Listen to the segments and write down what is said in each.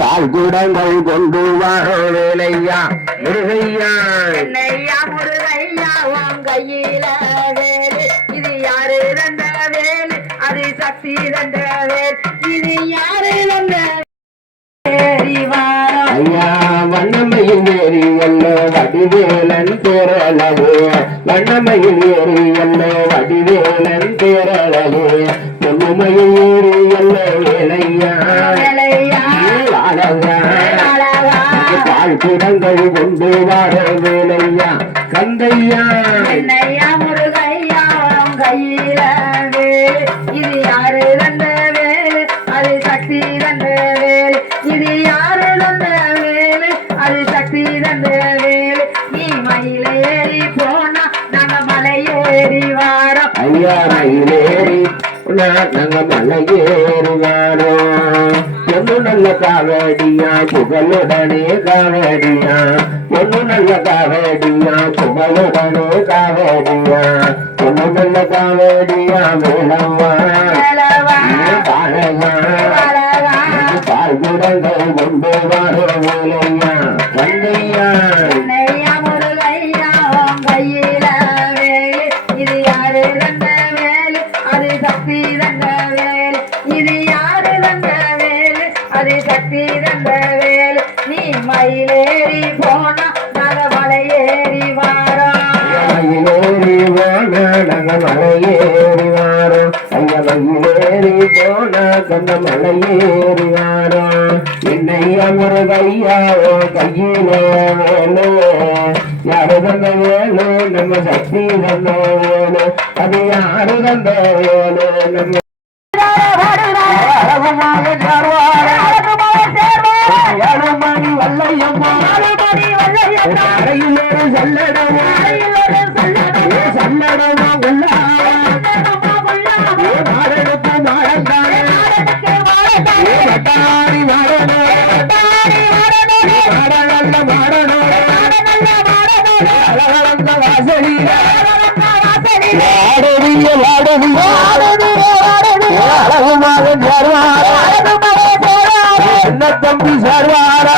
பால் கூடங்கள் கொண்டு வேலையா முருகையா என்னையா முருகையா உன் கையில வேலு இது யாரு தந்த வேலு அது சக்தி தந்த வேல் இது யாரு தந்த ஐயா வண்ணமையில் ஏறி எல்ல வடிவேலன் பேரழகு வண்ணமையில் ஏறி எல்ல வடிவேலன் பேரழகு பொன்னுமையில் ஏறி எல்ல வேலையா பால் குடங்கள் கொண்டு வார வேலையா கந்தையா என்னையா முருகையா கையில வேலு இது யாரு தந்த வேலு அது சக்தி தந்த வேலு இது யாரு தந்த வேலு அது சக்தி தந்த வேலு நீ மயில ஏறி போனா நாங்க மலை ஏறி வாரோம் ஐயா மயிலேறி நாங்க மலை ஏறி வாரோம் பொண்ணு நல்ல காவடியா புகழுடனே காவடியா பொண்ணு நல்ல காவடியா புகழுடனே காவடியா பொண்ணு நல்ல காவடியா மேலவா பாழவா பால் குடங்கள் கொண்டு வார வேலையா வந்தையா என்னையா முருகையா கையில வேலு இது யாரு தந்த வேலு அது சக்தி தந்த வேலு இது யாரு தந்த வேலு அது சக்தி தந்த வேலு நீ மயிலேறி போனா நாங்க மலை ஏறி வாரோம் மயிலேறி போனா நாங்க மலை ஏறி வாரோம் ஐயா மயிலேறி போனா கந்த மலை ஏறி வாரோம் என்னையா முருகையா கையில வேலு யாரு தந்த வேலு நம்ம சக்தி தந்த வேலு அது யாரு தந்த வேலு நம்ம மணி வல்லையம்மா சல்லடமா சல்லடமா மாடனுக்கு மாடந்தானே மாடனோ மாடனோ அழகந்த வாசலி அழகுமாக என்ன தம்பி சார்வாரா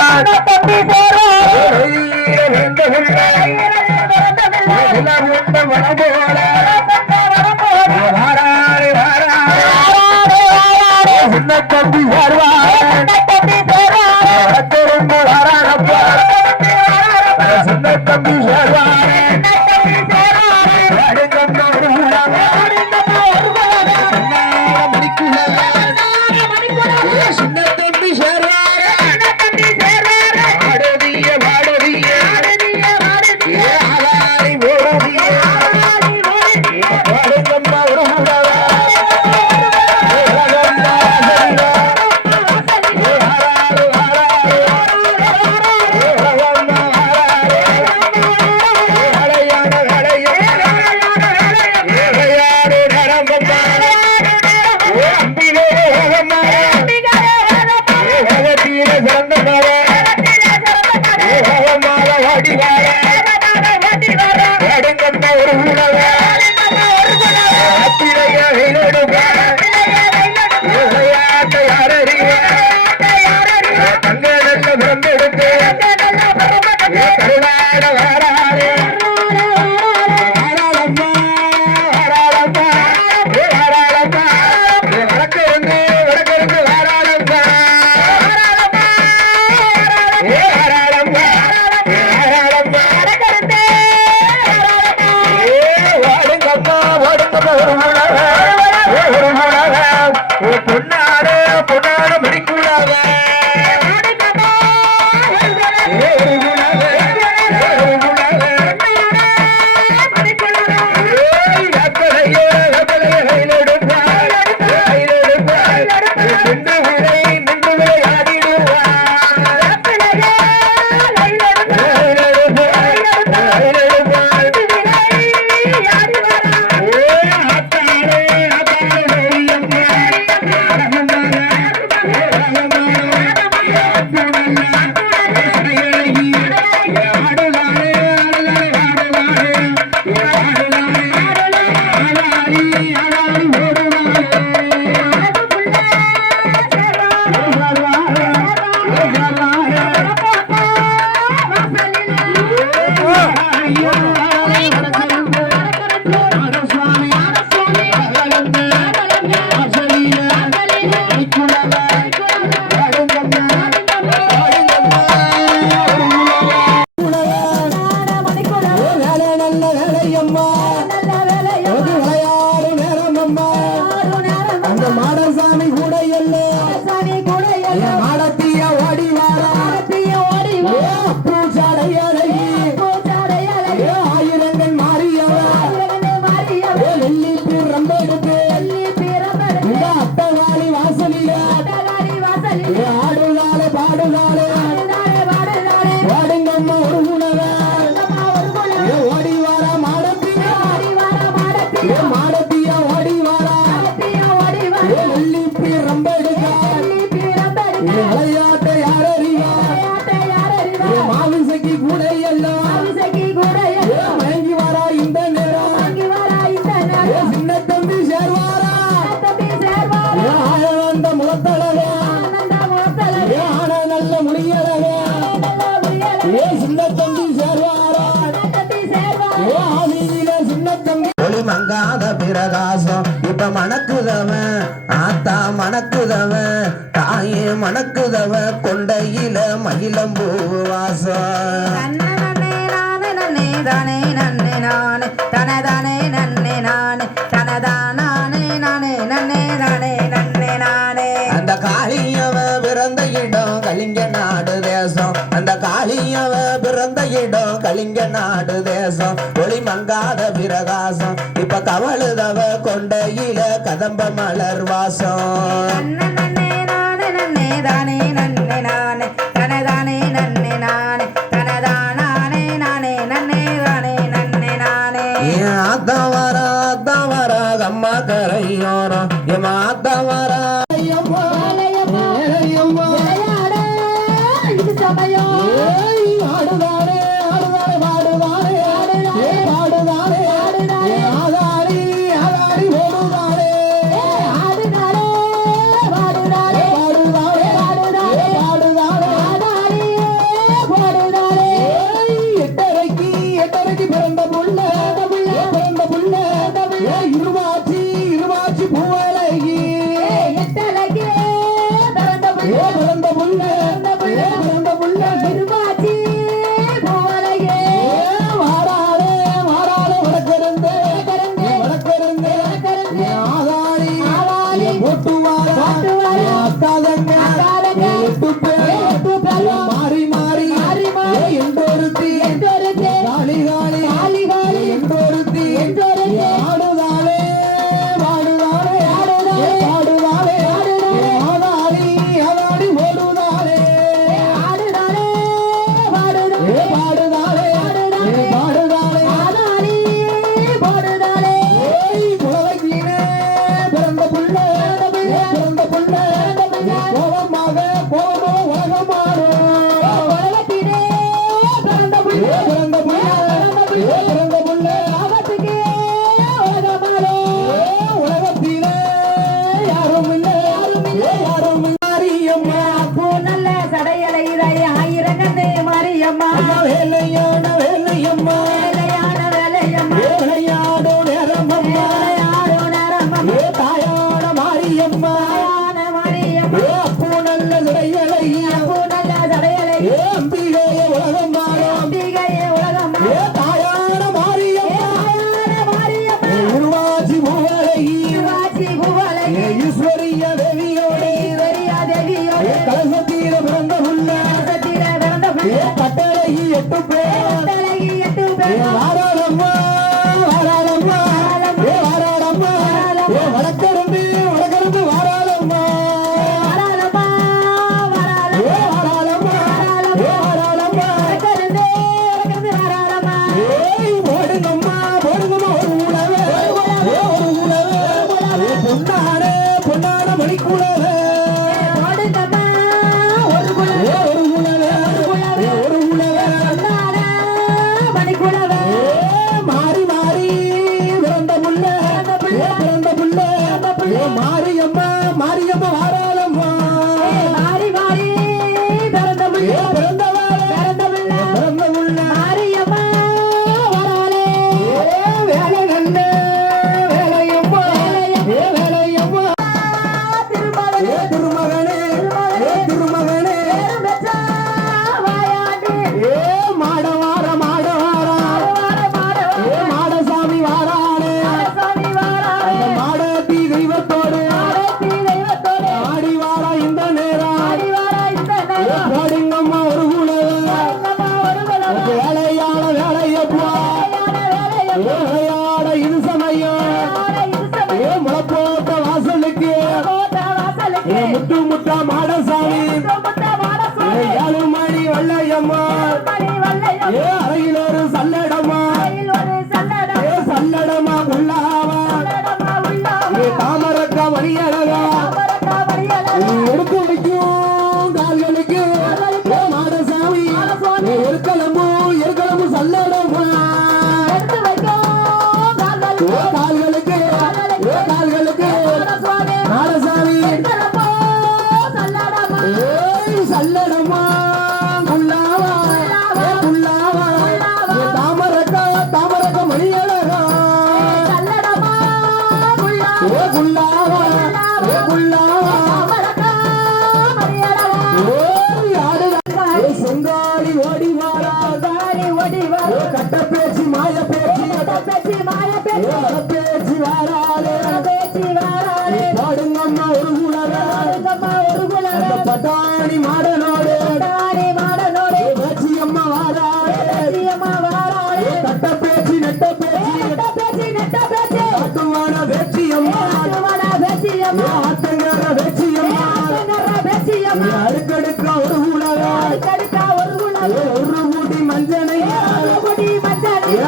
நாளிலே ஆடுதாலே பாடுதாலே பாடுங்கம்மா ஒரு குணவே ஓடி வார மாடத்தியா மாடத்தியா ஓடி வாரா வெள்ளி ரொம்ப எடுக்கா விளையாட்டை யார் அறிவா மாவிசைக்கு கூட எல்லாம் மயங்கி வாரா இந்த நேரம் சின்ன தம்பி சேர்வாரா ஆனந்த முகத்தழகே ஆன நல்ல முடியழகே சின்ன தம்பி சேர்வாரா ஆவியில சின்ன தம்பி ஒளி மங்காத பிரகாசம் இப்ப மணக்குதவன் ஆத்தா மணக்குதவன் தாயே மணக்குதவன் கொண்டையில மகிழம்பூ வாசம் அந்த காளியவ பிறந்த இடம் கலிங்க நாடு தேசம் அந்த காளியவ பிறந்த இடம் கலிங்க நாடு தேசம் ஒளி மங்காத பிரகாசம் இப்ப கவழுதவ கொண்டையில கதம்ப மலர் வாசம் அதான் வர அம்மா கரையோரம் என் அதான் வர ஆடுதாரே ஆடுதாரே பாடுதாரே பாடுதாரே ஆதாரி ஆதாரி ஓடுதாரே எட்டரைக்கு பிறந்த புள்ள இருவாச்சி பூவலகி பிறந்த புள்ள வாராளே வடக்கிருந்து ஆதாரி போட்டு மாறி மாறி என்றொருத்தி காளி என்றொருத்தி ஆடுதாலே பாடுதாலே ஆதாரி ஓடுதாலே பாடுதாலே புலவகினே பிறந்த புள்ள கோபமாக உலகமாடும் பிறந்த புள்ள உலகத்திலே யாரும் இல்லை மாரியம்மா நல்ல சடையலை ஆயிரங்கண்ணே மாரியம்மா வேலையான வேலையம்மா வேலையாடோ நேரமம்மா தாயான மாரியம்மா அப்போ நல்ல சடையலை அம்பிகைய உலகம் தாயான மாரியம்மா உருவாச்சி பூவலகி ஈஸ்வரிய தேவியோடு கலசத்தீர பிறந்த புள்ள கட்டழகி 8 பேர் வாராளம்மா வடக்கிருந்து வாராளம்மா போடுங்கம்மா ஒரு உணவே பொன்னான மணிக்குளவே பேச்சு மாய பேச்சு பேச்சு வாராளே பேச்சு வாராளே பாடுங்கம்மா ஒரு குலவே பட்டாணி மாடனோடு பேச்சியம்மா வாராளே தட்ட பேச்சு நெட்ட பேச்சு ஆட்டுவான பேச்சியம்மா ஆத்தங்கர பேச்சியம்மா அடுக்கடுக்க ஒரு குலவே ஒரு மூடி மஞ்சனை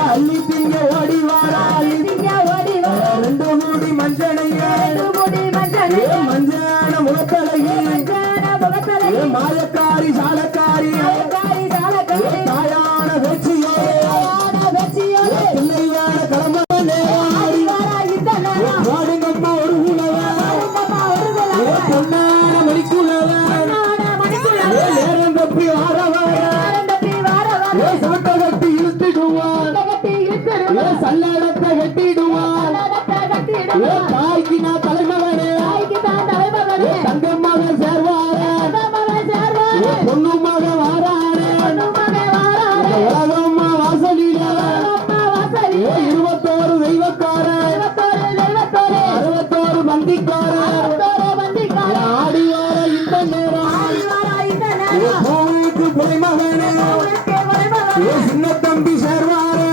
அள்ளி திங்க ஓடி வாராளி ரெண்டு மூடி மஞ்சனையே மஞ்சான முகத்தலையே மாயக்காரி சாலக்காரி தாயான வெற்றியோ பிள்ளையான கடம்பனே வாடுங்கம்மா ஒரு குலவே பொன்னான மணிக்குள்ளவே நேரம் தப்பி வாரவா சாட்ட கட்டி இழுத்திடுவான் சல்லடத்தை கட்டிடுவான் தாய்க்கு நான் தலைமகனே தங்கம்மாக சேர்வாரே பொண்ணுமாக வாரானே உலகம்மா வாசலிலே 21 தெய்வக்கார 61 பந்திக்கார ஆடி வார இந்த நேரம் கோவிலுக்கு புலைமகனே சின்ன தம்பி சேர்வாரே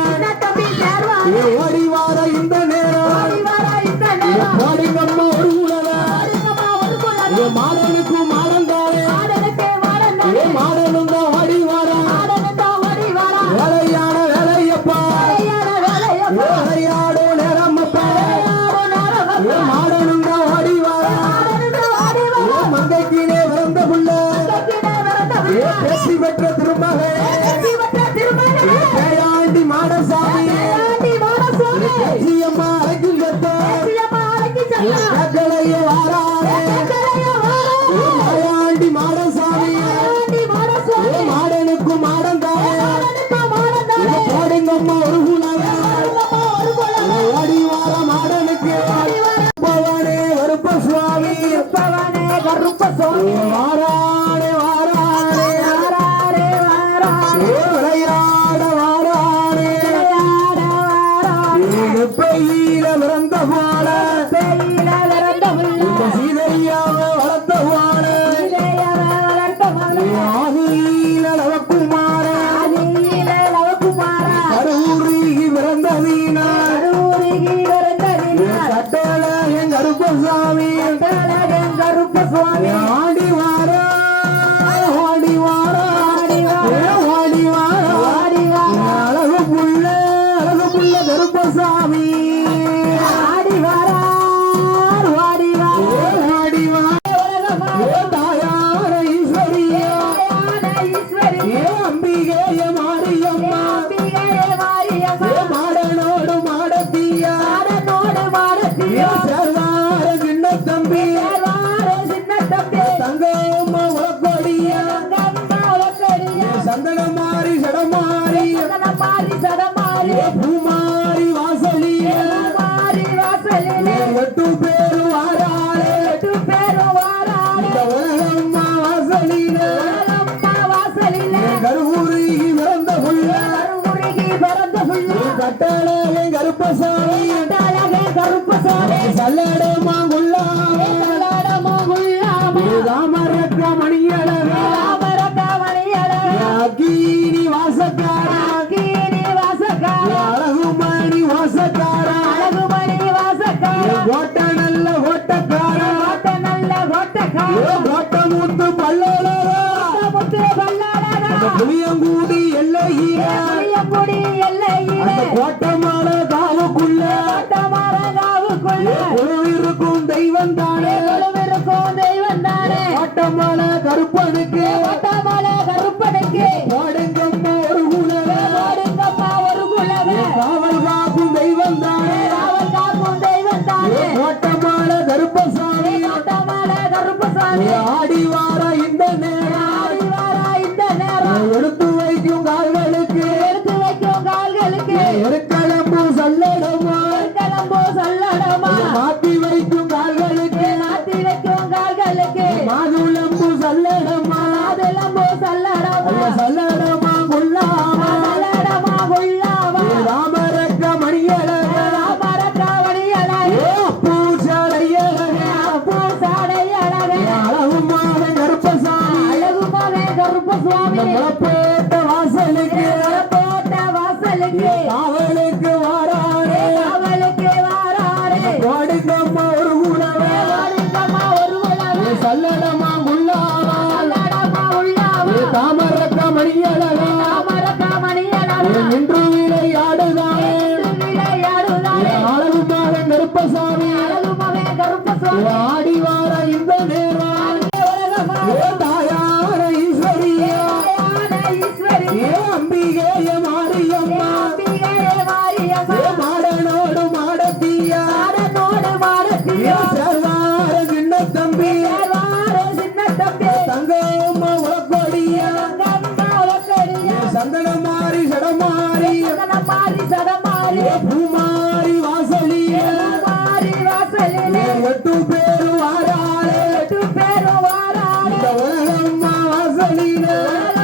ஓடி வார இந்த நேரம் பாடுங்கம்மா ஒரு குலவே மாடனுக்கு மாடந்தாரே மாடனும் தான் ஓடி வாரா வேலையான வேலையப்பா வேலையாடோ நேரமப்பா மாடனும் தான் ஓடி வாரா மங்கைக்கினே பிறந்த புள்ள பேசி பெற்ற திருமகனே பேயாண்டி மாடசாமி பேச்சியம்மா அழைக்கும் கட்டளையே வாராரே பேயாண்டி மாடசாமி மாடனுக்கு மாடந்தாரே பாடுங்கம்மா ஒரு குலவே ஓடி வார மாடனுக்கு பவனே கருப்ப சுவாமி வாரானே விளையாட வாரானே பெய்யில பிறந்த போல இந்த சீதையாவை வளர்த்த போல ஆதியில லவக்குமார கரூரிக்கு பிறந்த வீணார் கட்டள என் கருப்பசாமி ஆடி வாரா அழகு புள்ள கருப்பசாமி ஆடி வாரா தாயான ஈஸ்வரியே அம்பிகேய மாரியம்மா மாடனோடு மாடத்தியா சேர்வார சின்ன தம்பி தங்கம்மா உலக்கொடியா சந்தன மாறி சடமாரி பூமாரி வாசலியே 8 பேரு வாராளே இந்த உலகம்மா வாசலிலே கருவூரிக்கு பிறந்த புள்ள கட்டளை கருப்பசாமி சல்லடமா குள்ளாவே ராமரக்க மணியளவே அக்கீனி வாசக்கார அழகுமணி வாசக்கார கோட்ட நல்ல கோட்டக்கார கோட்டமுத்து பல்லோலரா புளியங்கூடி எல்லையில அந்த கோட்டமால காவுக்குள்ள குழுவிருக்கும் தெய்வம் தானே கோட்டமால கருப்பனுக்கு பாடுங்கம்மா ஒரு குலவே காவல் காக்கும் தெய்வம் தானே கோட்டமால கருப்பசாமி ஆடி வார இந்த நேரம் எடுத்து வைக்கும் கால்களுக்கு எருக்களம்பு சல்லடமா மாத்தி வைக்கும் கால்களுக்கு மாதுளம்பு சல்லடமா சல்லடமா கொள்ளாமா ராமரக்க மணிய கருப்ப சுவாமி போட்ட வாசலுக்கு போட்ட வாசலுக்கு காவலுக்கு வாராரே அவளுக்கு வாராரே கோடிக்கம்மா ஒரு குணவே ஓடிக்கம்மா ஒரு உலவு சல்லடமா முள்ளாவா கல்லடமா உள்ளாவு தாமரக்க மணியழகா தாமரக்க மணியளவு நின்று விளையாடுதானே விளையாடுதானே அழகுமாக கருப்பசாமி அழகுமவே கருப்ப சுவாமி ஆடி வார இந்த நேரம் தாயான ஈஸ்வரியா ஈஸ்வரி அம்பிகேய மாரியம்மா அம்பிகையே மாரியம்மா மாடனோடு மாடத்தியா மாடனோடு மாடத்தியோ சர்வார சின்ன தம்பி வாரே சின்ன தம்பி தங்கம்மா உலக்கொடியா கங்கம்மா உலக்கடியா சந்தனமாரி சடமாரி சடமாரி சடமாரி பூமாரி வாசலியா மாரி வாசலிலே எட்டு பேரு வாராளே எட்டு பேரும் வாராளே இந்த உலகம்மா வாசலில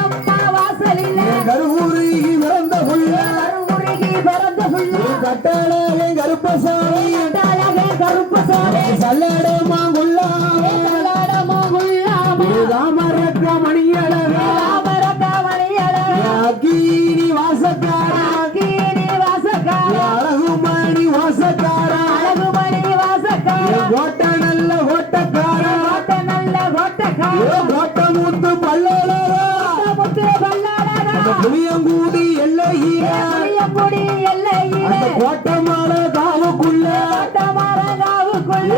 அம்மா வாசலிலே கருவுருகி பிறந்த புள்ள கருவுருகி பிறந்த புள்ள கட்டழகே கருப்பசாமி அழகே கருப்ப சுவாமி சல்லடமா குள்ளாவே கல்லடமா உள்ளாமா ராமரக்க மணியழகா தாமரக்க மணியளவு அக்கீனி வாசக்காரா கீரி வாசக்கார அழகுமணி வாசக்காரா அழகுமணி வாசக்கார கோட்ட நல்ல கோட்டக்காரா கோட்ட நல்ல கோட்டக்கார கோட்ட முத்து பல்லழகா முத்து பல்லாடகா புளியங்கூடி எல்லையில புளியங்குடி எல்லையிலே அந்த கோட்டமான காவுக்குள்ள கோட்டமரகாவுக்குள்ள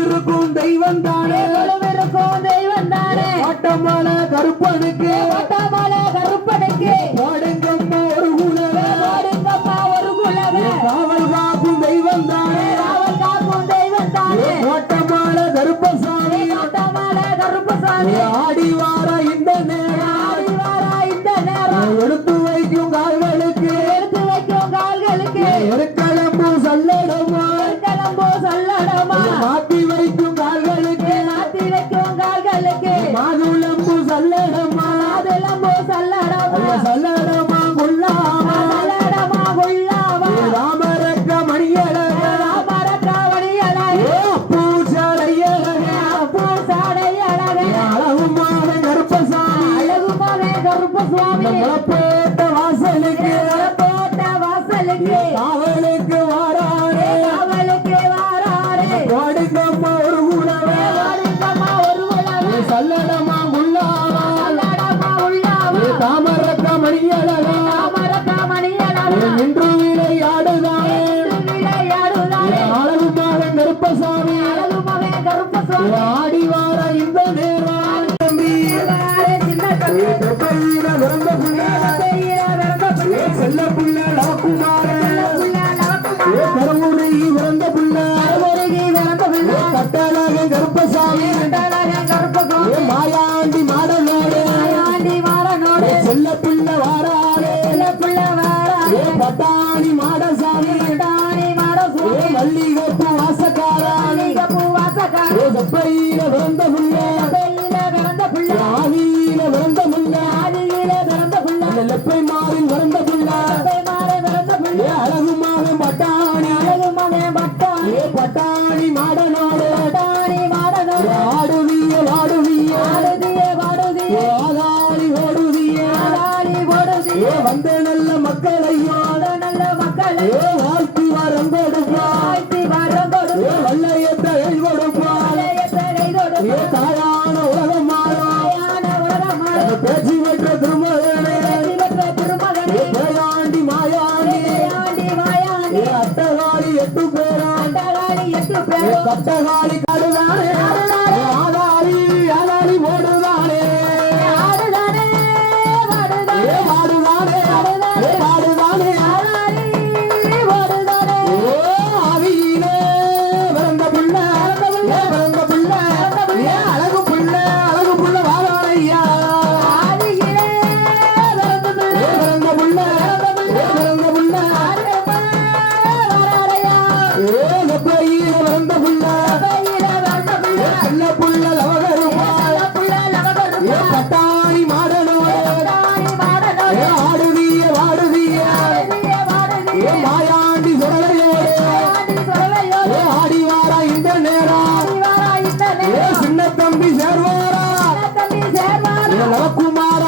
இருக்கும் தெய்வம் தானே கொலுவிருக்கும் தெய்வம் தானே கோட்டமான கருப்பனுக்கு கோட்டமல கருப்பனுக்கு கோடங்கம்மா ஒரு குணவே ஓடுங்கம்மா ஒரு குலவே காவல் காக்கும் தெய்வம் தானே காவல் காக்கும் தெய்வம் தானே கோட்டமான கருப்பசாமி கோட்டமல கருப்பசாமி ஆடி வார இந்த நேரம் ஆடி வாரா இந்த நேரம் எடுத்து வைக்கும் கால்களுக்கு எடுத்து வைக்கும் கால்களுக்கு எருக்களம்பு சல்லடமா கிளம்போ சொல்லடமா மாத்தி வைக்கும் கால்களுக்கு நாத்தி வைக்கும் கால்களுக்கு மாதுளம்பு சல்லடமா அதிலம்போ சொல்லடமா சல்லடமா கொள்ளாமா சொல்லடமா உள்ளாவா ராமரக்க மணியழக ராமரக்காவடி அழகு பூசாலையழக அப்பூ சாடை அழகு அழகுமான கருப்பசாமி அழகுமாவே கருப்ப சுவாமி போட்ட வாசலுக்கு போட்ட வாசலுக்கு காவலுக்கு வாராரே அவளுக்கு வாராரே கோடிக்கம்மா ஒரு குணவே ஓடிக்கம்மா ஒரு உலவு சல்லடமா முள்ளாவா கல்லடமா உள்ளாவு தாமரக்க மணியழகா தாமரக்கா மணியளவு நின்று விளையாடுதானே விளையாடுதானே அழகுமாக கருப்பசாமி அழகுமாவே கருப்ப சுவாமி ஆடி வார இந்த நேரம் தம்பி வாரே சின்ன தம்பி தொப்பையில பிறந்த புள்ள கையில விரத புள்ளி செல்ல புள்ள லவக்குமார புள்ள நவக்குமார கருவுருகி பிறந்த புள்ள கருவருகி விரத புள்ள கட்டழக கருப்பசாமி கட்டழக கருப்ப சுவாமி மாயாண்டி மாடனோடு ஆண்டி மாறனோடு செல்ல புள்ள வாராளே புள்ள வாராரே பட்டாணி மாடசாமி தானி மாட சுவாமி மல்லிகைப்பூ வாசக்காரா பூ வாசக்கார செப்பையில பிறந்த புள்ள கையில விரத புள்ள ஆதியில பிறந்த புள்ள ஆதியில விரத புள்ள லெப்பை மாறில் பிறந்த புள்ள மாற விரத புள்ள அழகுமாக பட்டாணி அழகு மகன் பட்டாணி பட்டாணி மாடனோடு தானி மாடனோடு ஆடுவிய வாடுவிய ஆடுதிய வாடுதிய ஆதாரி ஓடுவிய ஆடாளி ஓடுதிய வந்த நல்ல மக்களையும் நல்ல மக்களை வாழ்த்தி வரம் கொடுப்பா வாழ்த்தி வரம் கொடுத்து வல்லையத்தை கொடுப்பா கை கொடுத்து தாயான உலகம் மாறும் தாயான உலகமான பேச்சு பெற்ற திருமகனே வெற்றி பெற்ற திருமகனே பேயாண்டி மாயாண்டி ஆண்டி மாயாண்டி அட்டகாளி எட்டு பேரா அண்டகாளி 8 பேரும் கட்டகாளி கடுதானே ஆதாரி ஆதாரி ஓடுதானே ஆடுதானே வாடுதானே பாடுதானே பாடுதானே ஆடாளி ஓடுதானே ஆவியிலே பிறந்த புள்ள பிறந்த புள்ள அழகு புள்ள வாராளையா ஆதியிலே பிறந்த பிள்ளை பிறந்த புள்ள பிறந்த புள்ள வராரையா எப்பையில பிறந்த புள்ள கையில பிறந்த பிள்ளை சின்ன புள்ள லவகருப்பாள் புள்ள லவகருப்பா பட்டாணி மாடனோடு தானி மாடனோடு ஆடுவிய வாடுவிய ஆடுதிய வாடுதிய மாயாண்டி சுடலையோடு ஆண்டி சொல்லலையோடு ஆடி வாரா இந்த நேரம் ஆடிவாரா இந்த நேரம் சின்ன தம்பி சேர்வாரா தம்பி சேர்வாரா லவக்குமார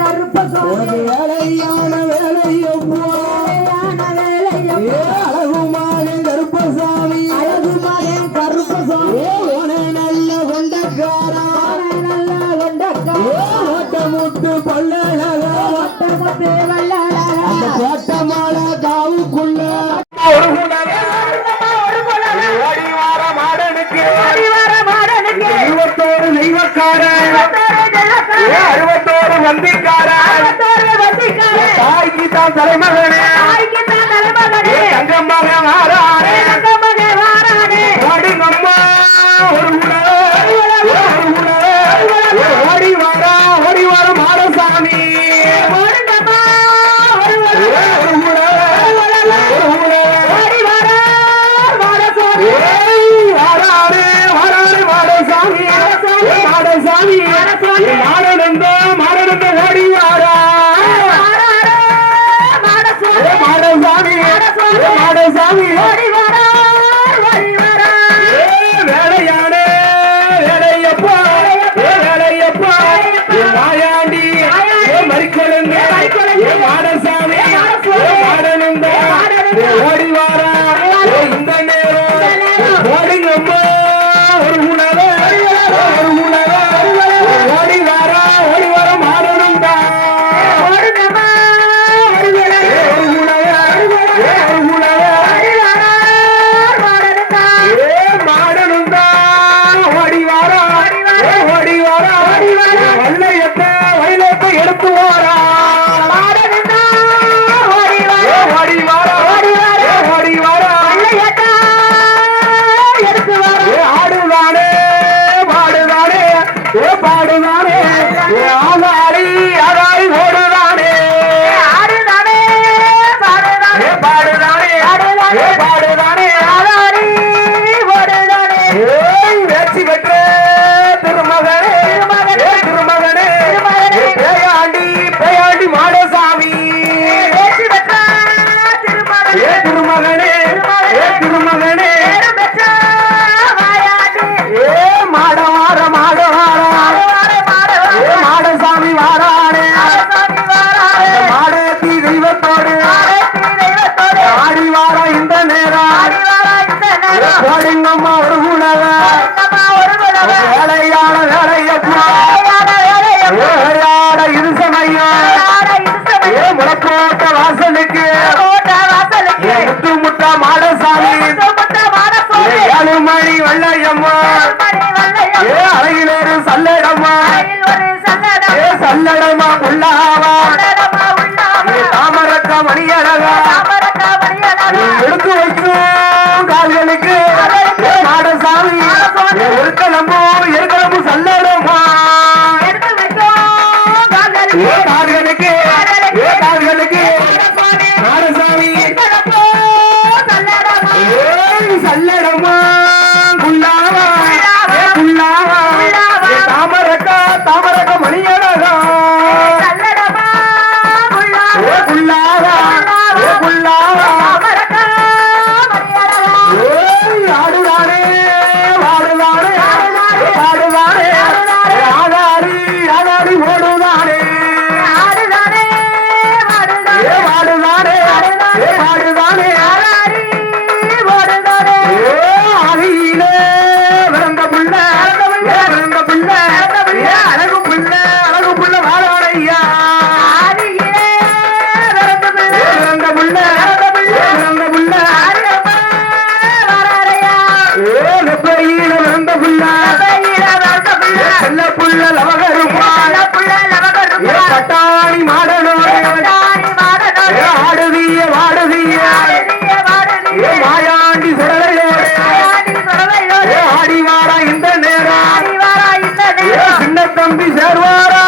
கருப்பசாமி உனக்கு வேலையான வேலையப்பா அழகுமாகன் கருப்பசாமி ஓன நல்ல கொண்டக்காரா ஓட்டமுட்டு பல்லழகா அந்த கோட்டமால காவுக்குள்ள ஒரு ஓடிவார மாடனுக்கு இருபத்தோரு தெய்வக்காரன் அறுபத்தோரு வந்திக்காரன் தாய்க்கு தான் தலைமகனே தங்கம்மாக மாறானே ஓடிங்கம்மா ஒரு ஓடி வார மாடசாமி மாடனந்த ஓடி வாரா மாடசாமி வேலையான வேலையப்பா வேலையப்பா மாயாண்டி மறிக்கொழுங்க மாடசாமி மாடனந்த ஓடி வாரா இந்த நேரம் ஓடிங்கம்மா ஒரு உணவு ஓடி வர மாடனந்தா வயலத்தை எடுத்து வாரா ஆடுதானே பாடுதானே பாடுதானே ஆதாரி ஆதாரி ஓடுதானே பாடுதானே பாடுதானே வெற்றி பெற்ற திருமகனே பேயாண்டி மாடசாமி திருமகனே மாடசாமி வாரானே மாடத்தி தெய்வத்தோடு ஆடி வாரா இந்த நேரம் கோடிங்கம்மா ஒரு உணவ வேலையான வேலையப்பா வேலையாட இருசமையா முளக்கோட்ட வாசலுக்கு முத்து முட்டா மாடசாமி 7 மணி வெள்ளையம்மா அழகிலொரு சல்லடம்மா சல்லடமா உள்ளாவா தாமரக்க மணியழகா எடுத்து வைக்கும் கால்களுக்கு மாடசாமி இருக்கலம்பு சல்லடமா கால்களுக்கு மாடசாமி சல்லடமா குள்ளாவா தாமரக்க மணியழகா ஆடுதானே பாடுதானே ஆதாரி ஓடுதானே பாடுதானே ஆதியிலே விளங்க புள்ள அழகு புள்ள வாழாடையா விளங்க புள்ள லெப்பையில விளந்த புள்ள செல்ல புள்ள லவகருமா பட்டாணி மாடனோடு ஆடுதிய வாடுதிய மாயாண்டி சுடலையோடு ஆடி வாரா இந்த நேரம் சின்ன தம்பி சேர்வாரா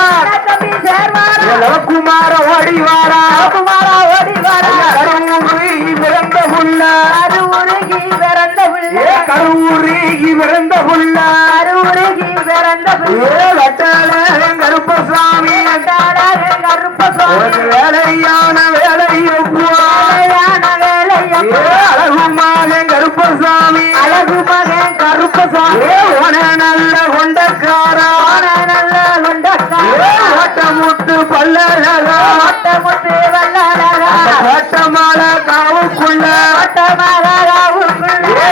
லவகுமார ஓடி வாரா கருவுருகி பிறந்த புள்ள கருப்பசாமி வேலையான வேலையப்பா கருப்பசாமி நல்ல கொண்டக்காரா முத்து பல்லழகா முத்து வல்லழகா வட்டமால காவுக்குள்ள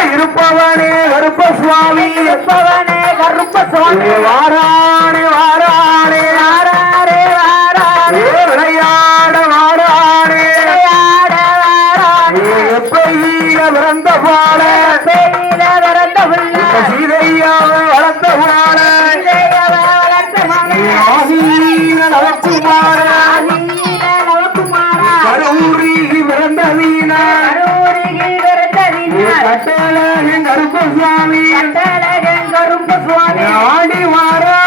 இருப்பவனே கருப்ப சுவாமி இருப்பவனே கருப்ப சுவாமி வாரானே வாரானே வாராரே வாராரே விளையாட வாரானே விளையாட வாராரே எப்பையில பிறந்த பால பெயில பிறந்த புள்ள சீதையாவை வளர்த்த பால இளையவ வளர்த்த மகன் ஆதீன நவக்குமார ஆதீன நவகுமாரா கரூரி பிறந்த வீண கரூரில் பிறந்த வீணர் கட்டழகன் கருப்ப சுவாமி கட்டழகன் கருப்ப சுவாமி ஆடி வாரா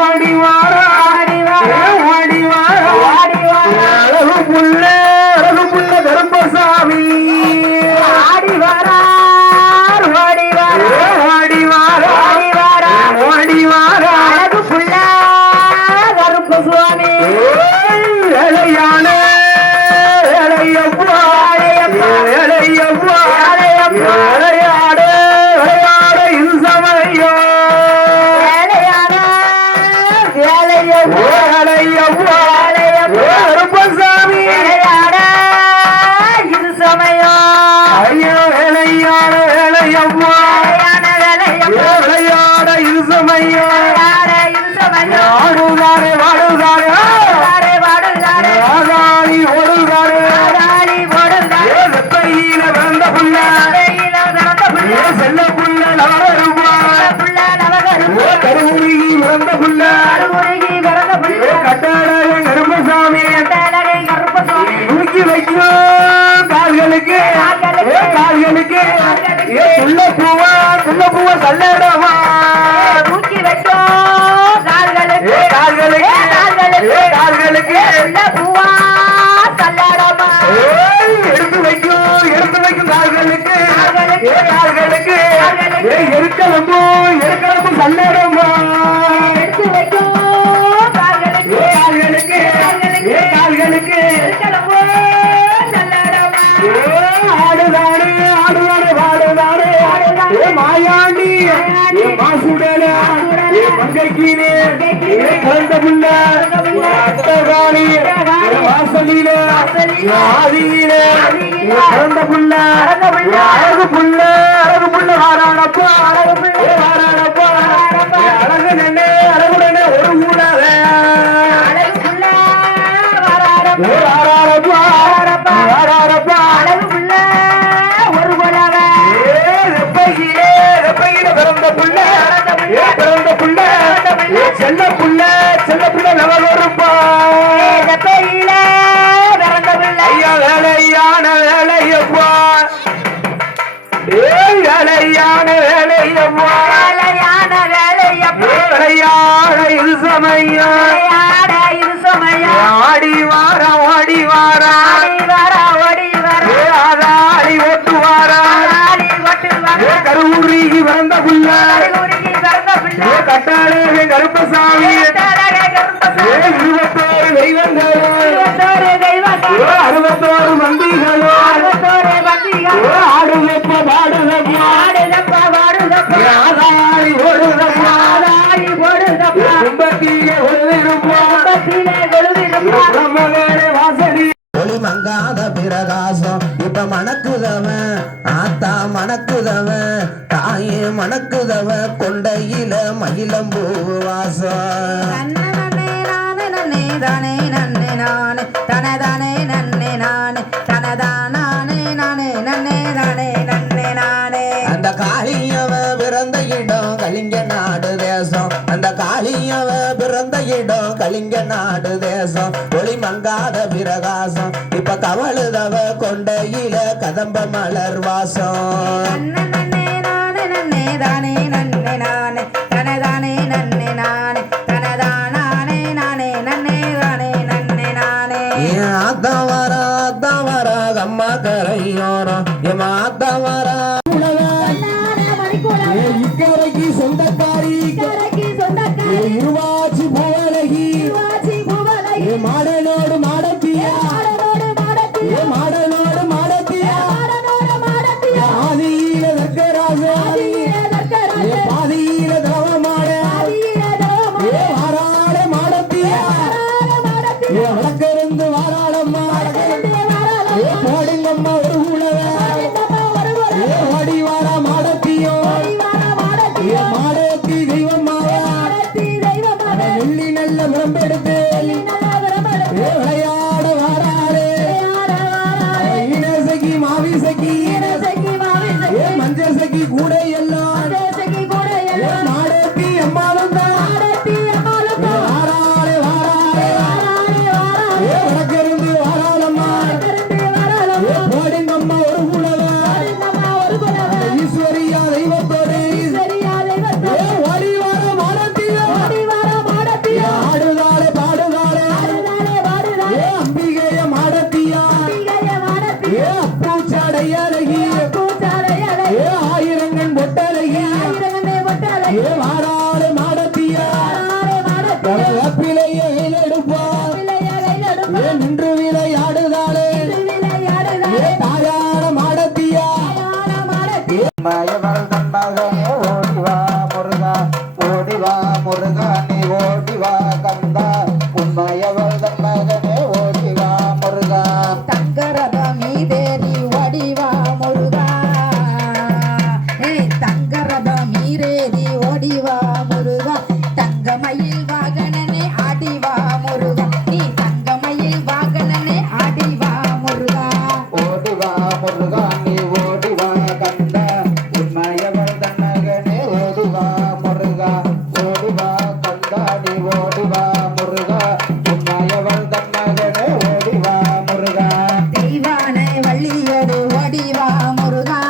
ஓடி வாரா ஆடி வாரா ஓடி வாரா ஆடி வாரா அழகு புள்ள கருப்பசாமி ஆடி வாரார் ஓடி வாரார் ஓடி வாரா ஆடி வாரார் ஓடி வாரா அழகு புள்ள கருப்ப சுவாமி ஏழையான ஏழையப்பா ஏழையப்பா விளையாட விளையாட இது சமயம் வேலையான வேலையோ ஏழையப்பா கருப்பசாமி விளையாட இது சமயம் ஐயோ ஏழையான ஏழையப்பா வேலையான வேலையோ விளையாட இது சமயம் விளையாட இது சமயம் ஆடுதாரே வாடுதாரே வாடுதாரே வாடுதாரே ஆதாரி ஓடுதாரே ஆடாடி போடுதாரே வெப்பையில பிறந்த புள்ள வேலையில பிறந்த புள்ள செல்ல புள்ள நவருவா புள்ள நவகருப்பு கருவுருகி பிறந்த புள்ள கருமுருகி பிறந்த புள்ள கட்டாளன் கருப்பசாமி கட்டழகன் கருப்ப சுவாமி தூக்கி வைக்கும் கால்களுக்கு கால்களுக்கு புள்ள பூவா சல்லடமா தூக்கி வச்சோம் கால்களுக்கு கால்களுக்கு கால்களுக்கு உள்ள பூவா சல்லடமா எடுத்து வைக்கும் கால்களுக்கு கால்களுக்கு எருக்கலம்பும் சல்லடமா எடுத்து வைக்கும் கால்களுக்கு கால்களுக்கு கால்களுக்கு கிளம்போ சல்லடமா ஆடுதானே ஆடுதானே பாடுதானே மாயாண்டி மாசுடல மங்கைக்கீனே குழந்த புள்ள அத்தகாணி வாசலில ஆதியில குழந்த புள்ள அழகு புள்ள வாரானப்பா வாரானப்பா அழகு நின்று அழகுடனே ஒரு கூடாத அழகு புள்ள வராரப்பா வாரானப்பா வாரானப்பா அழகு புள்ள ஒரு புலவ பிறந்த புள்ள செல்ல புள்ள நவருப்பா பெயில பிறந்த புள்ள ஐயா வேலையான வேலையப்பா வேலையான வேலையப்பா வேலையான வேலையப்பா வேலையான இது சமயம் விளையாட இது சமயம் ஆடி வாரா ஓடி வாரா ஆடி வரா ஓடி வரா ஆதாடி ஓட்டு வாரா ஆடி ஒட்டு வரா கருவுருகி பிறந்த புள்ள கருமுருகி பிறந்த புள்ள கட்டாளே கருப்பசாமி கட்டழகன் கருப்ப சுவாமி 21 தெய்வங்கள் 21 தெய்வங்கள் 61 மந்திகளோ 61 பந்திகள் ஆடுதப்பா பாடுதப்பா ஆடுதப்பா வாடுதப்பா ஆதாரி ஓடுதப்பா ஆடாடி போடுதப்பா கும்பத்திலே ஒழுதிருப்பா பத்திலே கொழுவிருப்பா பிரம்மவேட வாசடி ஒளி மங்காத பிரகாசம் இப்ப மணக்குதவன் ஆத்தா மணக்குதவன் தாயே மணக்குதவன் கொண்டையில மகிழம்பூ வாசம் நன்னே நானே நன்னே தானே நன்னே நானே தனதானே நன்னே நானே தனதானே நானே நன்னே தானே நன்னே நானே அந்த காளியவ பிறந்த இடம் கலிங்க நாடு தேசம் அந்த காளியவ பிறந்த இடம் கலிங்க நாடு தேசம் ஒளி மங்காத பிரகாசம் இப்ப கவழுதவ கொண்டையில கதம்ப மலர் வாசம் நன்னே நானே நன்னே தானே நன்னே நானே தனதானே நன்னே நானே தனதானே நானே நன்னே தானே நன்னே நானே அதான் வரா அம்மா கரையோரம் என் அதான் வரா இக்கரைக்கு சொந்தக்காரி இருவாச்சி பவனகி மாடனோடு மாடத்தியா மாடனோடு மாடத்தியா ஆதியில தர்க்கராஜா பாதியில தவமாட வாராட மாடத்தியா கையில் எடுப்போம் ஏன் நின்று விளையாடுதாளே தாயான மாடத்தியா மயவள் தன்மகனே ஓடிவா முருகா ஓடிவா முருகா நீ ஓடிவா கந்தா உண்மையவள் தன்மகனே ஓடிவா முருகா தங்கரத மீதேறி ஓடிவா முருகா தங்கரத மீறேறி ஓடிவா முருகா தங்கமயில் வாகனனே ஆடிவா முருகா நீ தங்கமயில் வாகனனே ஆடிவா முருகா ஓடிவா முருகா நீ ஓடிவா கந்தா உண்மையவள் தன்மகனே ஓடிவா முருகா ஓடிவா கந்தா நீ ஓடிவா முருகா உண்மையவள் தன்மகனே ஓடிவா முருகா தெய்வான வள்ளியோடு ஓடிவா முருகா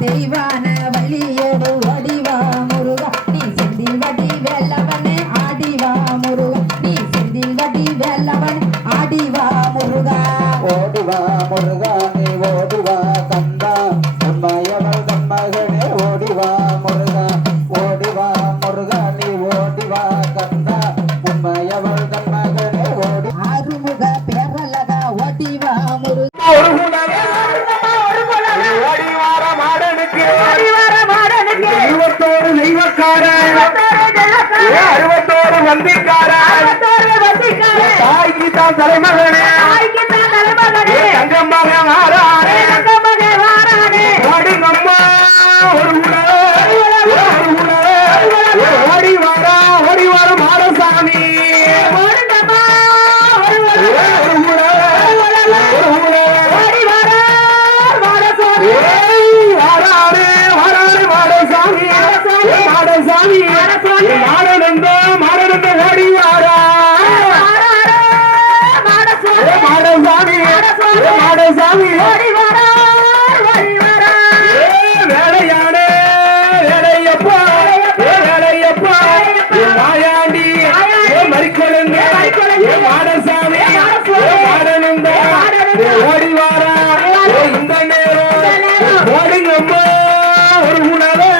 தெய்வான வள்ளியோடு ஓடிவா முருகா நீ செந்தில் வடி வெல்லவனே ஆடிவா முருகா நீ செந்தில் வடி வெல்லவன் ஆடிவா முருகா ஓடிவா முருகா நீ ஓடிவா கந்தா உண்மையவள் தன்மகனே ஓடிவா முருகா ஓடிவா முருகா நீ ஓடிவா கந்தா உண்மையவள் தன்மகனே ஓடி ஆறுமுக பேரழகா ஓடிவா முருகா ஓடிவார மாடனுக்கு இருபத்தோரு தெய்வக்காரன் அறுபத்தோரு வந்திக்காரன் தாய்க்கு தான் தலைமகனே தங்கம்மாக மாறானே ஓடிங்கம்மா ஒரு ஓடி வார மாடசாமி மாடனந்த ஓடி வாரா மாடசாமி வேலையானே வேலையப்பா வேலையப்பா மாயாண்டி மறிக்கொழுங்க மாடசாமி மாடனந்த ஓடி வாரா இந்த நேரம் ஓடிங்கம்மா ஒரு உணவை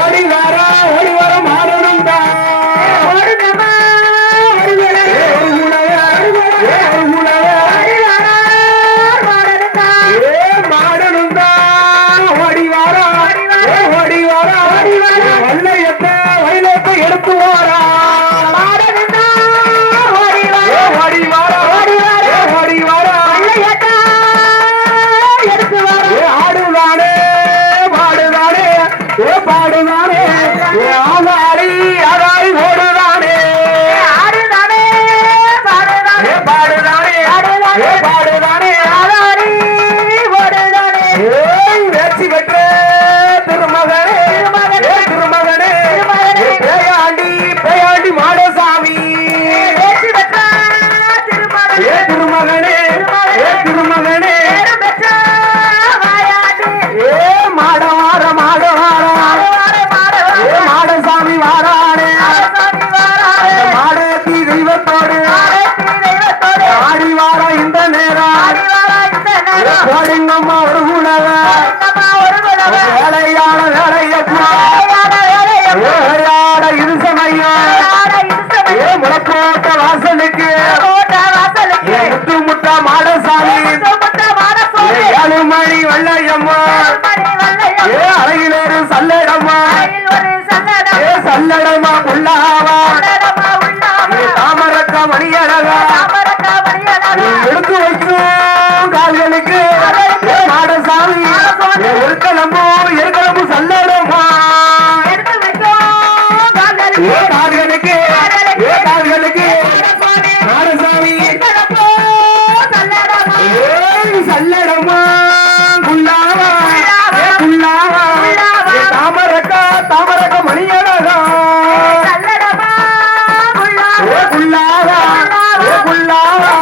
ஓடி வாரா மாடனந்தா எடுத்து வாரா ஆடுதானே பாடுதானே பாடுதானே ஆதாரி ஆதாரி ஓடுதானே பாடுதானே பாடுதானே ஆதாரி ஓடுதானே வெற்றி பெற்ற திருமகனே திருமகனே பேயாண்டி மாடசாமி திருமகனே திருமகனே மாடவார மாடசாமி வாரானே மாடத்தி தெய்வத்தோடு ஆடி வார இந்த நேரம் கோடிங்கம்மா ஒரு குணவ வேலையாட வேலையப்பா வேலையாட இது சமயம் முளக்கோட்ட வாசலுக்கு முத்து முட்டா மாடசாமி ஏழு மணி வெள்ளையம்மா அழகிலேறு சல்லடம்மா சல்லடமா உள்ளாவா தாமரக்கா மணியழகா எடுத்து வைக்கும் கால்களுக்கு மாடசாமி ஒரு கிளம்பு சல்லடமா கால்களுக்கு மாடசாமி சல்லடமா குள்ளாவா தாமரக்கா மணியழகா குள்ளாவா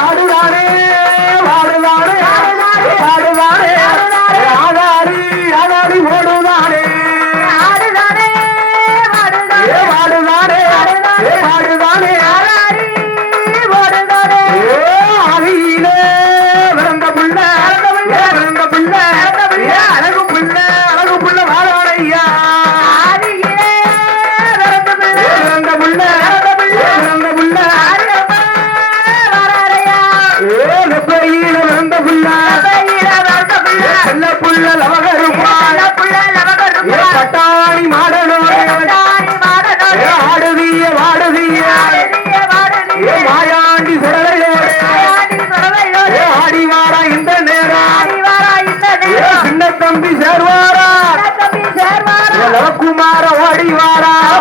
ஆடுதானே வாடுதானே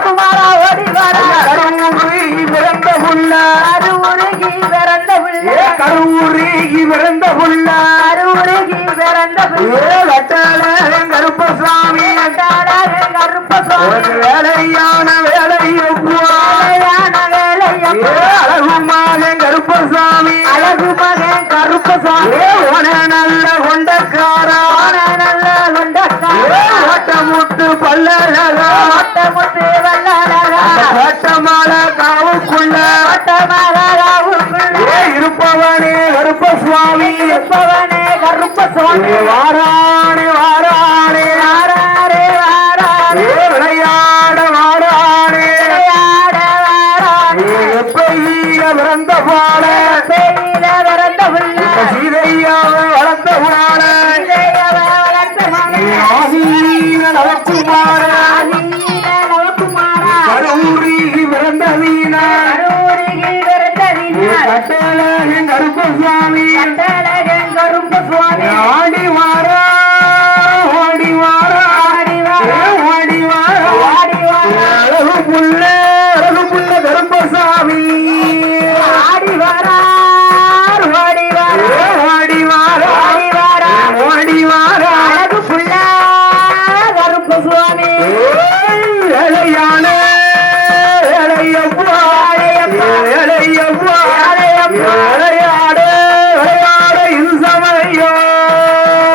குமாரா ஓடி வாரா கருவுருகி பிறந்த புள்ள அருவுருகி பிறந்த பிள்ளை கருவுருகி பிறந்த புள்ள அருவுருகி பிறந்த பிள்ளை கட்டாள கருப்பசாமி கருப்பசாமி ஒரு வேலையான வேலையப்பா அழகுமான கருப்பசாமி அழகு மகன் கருப்பசாமி உன நல்ல கொண்டக்காரா நல்ல கொண்டக்கார ஓட்டமுட்டு பல்லழகா முத்து வல்லழகா ஓட்டமால காவுக்குள்ள இருப்பவனே கருப்பசுவாமி இருப்பவனே கருப்பசாமி வாரானே வாரானே வாராரே வாராரே விளையாட வாரானே விளையாட வாராரே எப்பையில பிறந்த பாட பெயில பிறந்த புள்ள சீதையாவை வளர்த்த பாட இதையவ வளர்த்த மகன் ஆசீன நவக்குமார ஆதீன நவகுமாரா கரூரி பிறந்த வீண அருவுருகி பிறந்த விண்ணார் கட்டழகன் கருப்பசுவாமி கட்டழகன் கருப்பசாமி ஆடி வாரா ஓடி வாரா ஆடி வாரா ஓடி வாரா ஆடி வாரா அழகு புள்ள கருப்பசாமி ஆடி வாரார் ஓடி வாரார் ஓடி வாரா ஆடி வாரார் ஓடி வாரா அழகு புள்ள கருப்பசாமி ஏழையான ஏழையப்பா ஏழையப்பா விளையாட விளையாட இது சமயம்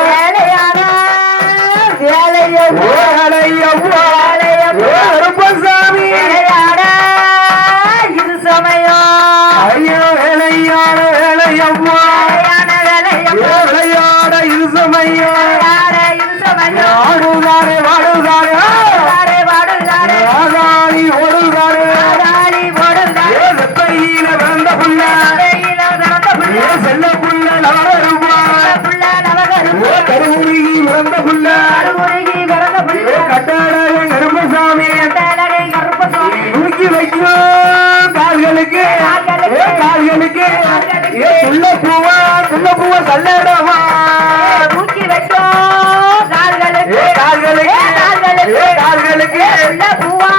வேலையான வேலையோ ஏழையப்பா கருப்பசாமி விளையாட இது சமயம் ஐயோ ஏழையான ஏழையப்பா வேலையான வேலையோ விளையாட இது சமயம் விளையாட இது சமயம் ஆடுதாரே வாடுதாரே வாடுதாரே வாடுதாரே ஆதாரி ஓடுதாரே ஆடாளி போடுதாரே வெப்பையில பிறந்த புள்ள வெயில பிறந்த புள்ள செல்ல புள்ள நவருவா புள்ள நவகருப்பு கருவுருகி பிறந்த புள்ள அருமுருகி பிறந்த புள்ள கட்டாள கருப்பசாமி கட்டழகை கருப்பசாமி தூக்கி வைக்கும் கால்களுக்கு கால்களுக்கு துள்ள பூவா சல்லடமா தூக்கி வச்சோம் கால்களுக்கு கால்களுக்கு கால்களுக்கு உள்ள பூவா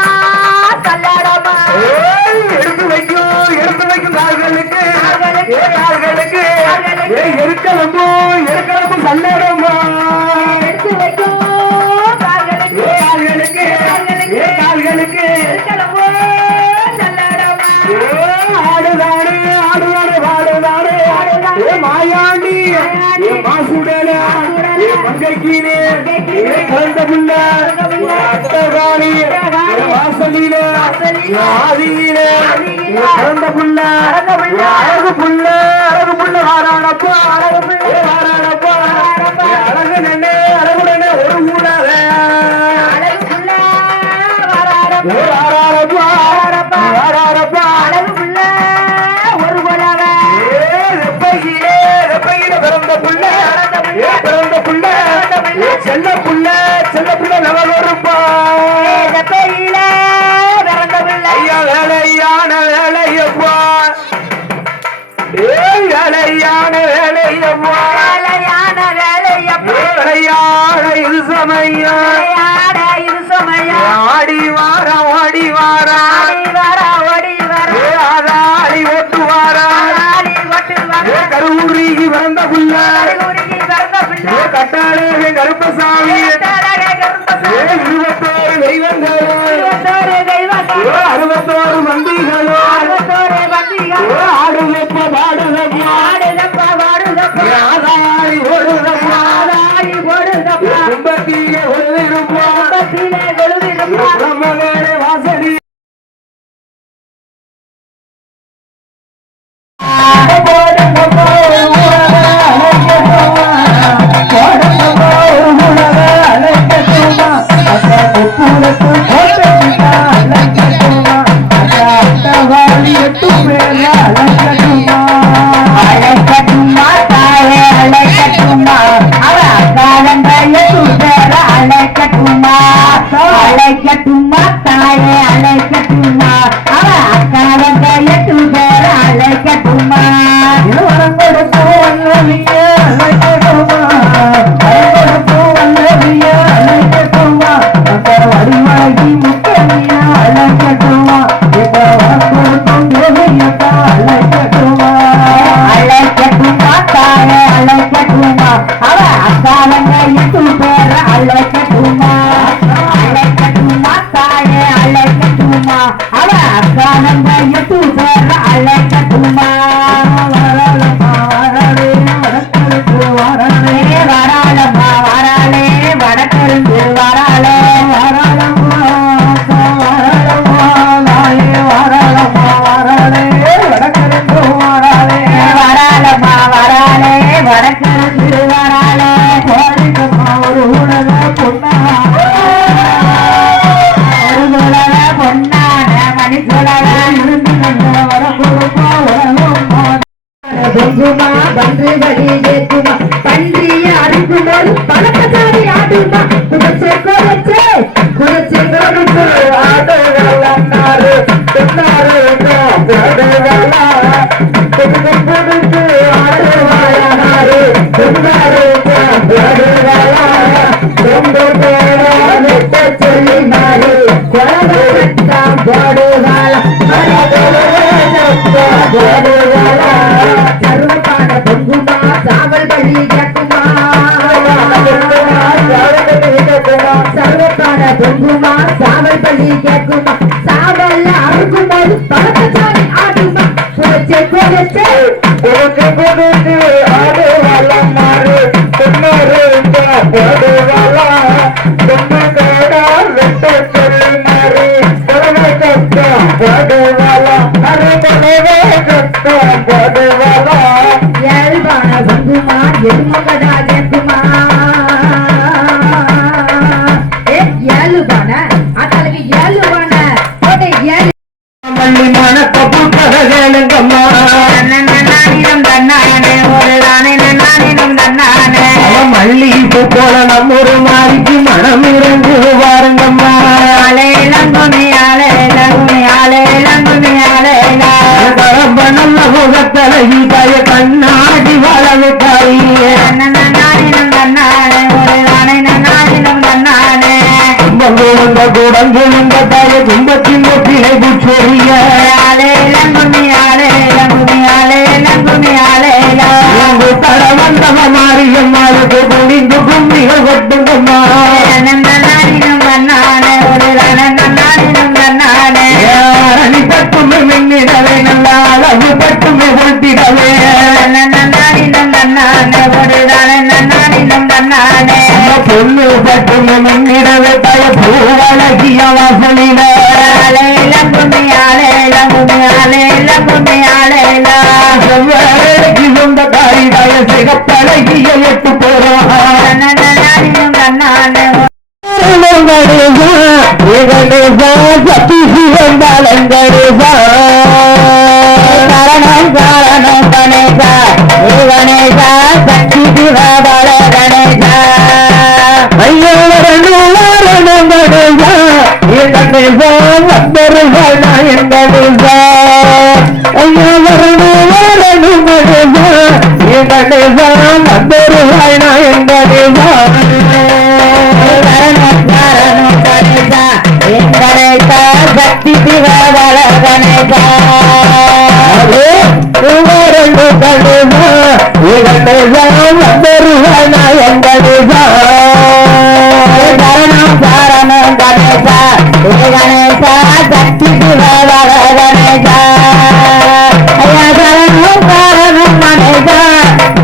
சல்லடமா எடுத்து வைக்கும் கால்களுக்கு கால்களுக்கு எருக்கலம்பு சல்லடமா எடுத்து வைக்கும் கால்களுக்கு கால்களுக்கு கால்களுக்கு கிளம்போ சல்லடமா ஆடுதானே ஆடுதானே வாடுதானே மாயாண்டி மாசுடல மங்கைக்கீனே கலந்த புள்ள அட்டகாணி வாசலில ஆதியில கலந்த புள்ள அழகு புள்ள வாரானப்பா வாரானப்பா அழகு நெண்ணே அழகுடனே ஒரு கூடாத அழகு புள்ள வராரப்பா வாரானப்பா வாரானப்பா அழகு புள்ள ஒரு புலவ பிறந்த புள்ள செல்ல புள்ள நவருப்பா பெயில பிறந்த புள்ள ஐயா வேலையான வேலையப்பா வேலையான வேலையப்பா வேலையான வேலையப்பா வேலையான இது சமயம் விளையாட இது சமயம் ஆடி வாரா ஓடி வாரா ஆடி வரா ஓடி வரா ஆதாரி ஓட்டு வாரா ஆடி ஓட்டு வரா கருவுருகி பிறந்த புள்ள அருமுருகி பிறந்த புள்ள கட்டாளே கருப்பசாமி கட்டழகை கருப்பசாமி 21 தெய்வங்களோ 21 தெய்வங்கள் 61 மந்திகளோ 61 பண்டிகள் ஆடுதப்பா பாடுதப்பா ஆடுதப்பா வாடுதப்பா ஆதாரி ஓடுதப்பா ஆடி போடுதப்பா கும்பத்திலே ஒழுதிருப்பா கும்பத்திலே கொழுவிதப்பா பிரம்மவேலே வாசடி அழைக்கட்டுமா தாயே அழைக்கட்டுமா அவ அக்காலங்கைய சுடர அழைக்கட்டுமா அழைக்கட்டுமா தாயே அழைக்கட்டுமா அவ அக்காலங்கைய சுடர அழைக்கட்டுமா வடிவாகி அழைக்கட்டுமா இப்ப வரப்போகும் தேவையத்தா அழைக்கட்டுமா அழைக்கட்டுமா தாயே அழைக்கட்டுமா அவ அக்காலங்க எட்டு பேர அழைக்கட்டுமா அழைக்கட்டுமா தாயே அழைக்கட்டுமா அவ அக்காலங்க எட்டு பேர அழைக்கட்டுமா வராளம்மா வராளே வடக்கிருந்து வராளே வராளம்மா வராளே வடக்கிருந்து வராளே ஒரு உலக பொன்னான மணி சுழல பொங்குமா பன்று வழி ஏற்றுமா பன்றிய அறுக்கும்போது பழக்கசாரி ஆடுமா குடிச்சே குடிச்சே குடிச்சே குடிச்சே ஆடுவாரு சொன்னாரு ஆடுவாரு சொன்னாரு சொல்லி மாறி போடுவாளா சர்வபான பொங்குமா சாவல் பள்ளி கேட்குமா சர்வபான பொங்குமா சாவல் பள்ளி கேட்குமா சாவல்ல அறுக்கும்போது பழக்கசாரி ஆடுமா குடிச்சே குடிச்சே ஆடுவாளம்மாரு சொன்னாரு போடுவாளா பொங்குமா எதுமகடா கேட்குமா ஏழுபான அதற்கு ஏழுபான ஏழு மல்லிமான கப்பு கதகேளுங்கம்மா தன்னானே ஒரு நானினம் தன்னானே மல்லி பூ போல நம்மொரு மாறிக்கு மனம் இருந்து வாருங்கம்மா நல்ல முகத்தலகி தாய கண்ணாடி வளவு தாயே கும்பங்குழுந்த குடங்குழுந்த தாய கும்பத்தின் ஒப்பிலை புச்சொரிய தட வந்தவ மாரியம்மாவுக்கு குடிந்து கும்பிகள் கொட்டுங்கம்மா அரணி தட்டுமே மின்னிடவே நல்ல அளவு தட்டுமே கொட்டிடவே பொண்ணு தட்டுமே மின்னிடவே தய பூவழகிய வாசலில செவ்வாழைக்கு சொந்த காரிதாய சிகப்பழகிய எட்டு போறோம் சக்தி சிவந்தாளம் கணேசா காரணம் காரணம் கணேசா கணேசா சக்தி சிவபால கணேசா ஐயோ வரணும் வரணும் கணேசா கணேசா வந்தருகள் நாயன் கணேசா ஐயோ வரணும் வரணும் கணேசா கணேசா வந்தருகள் நாயன் கணேசா சக்தி சிவபால கணேசா ரெண்டு கணேசா கணேசா வந்தருகள் நாயன் கணேசா காரணம் கணேசா கணேசா சக்தி சிவபால கணேசா காரணம் கணேசா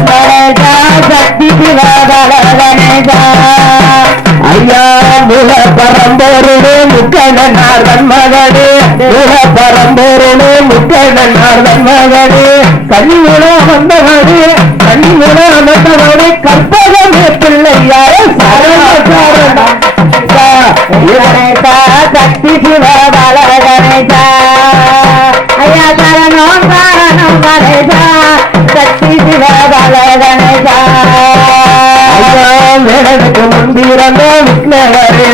கணேசா சக்தி சிவபால கணேசா ஐயா முக பரம்பொருளே முக்கணனார்தன் மகனே முக பரம்பொருளே முக்கணனார்தன் மகனே கண்ணிமுனா வந்தவனே கண்ணிமுனா வந்தவனே கற்பகமே பிள்ளையார கணேசா சக்தி சிவபால கணேசா ஐயா காரணம் கணேசா சக்தி சிவபால கணேசா ஐயா வேடனுக்கு முன்பிறந்த விக்னவரே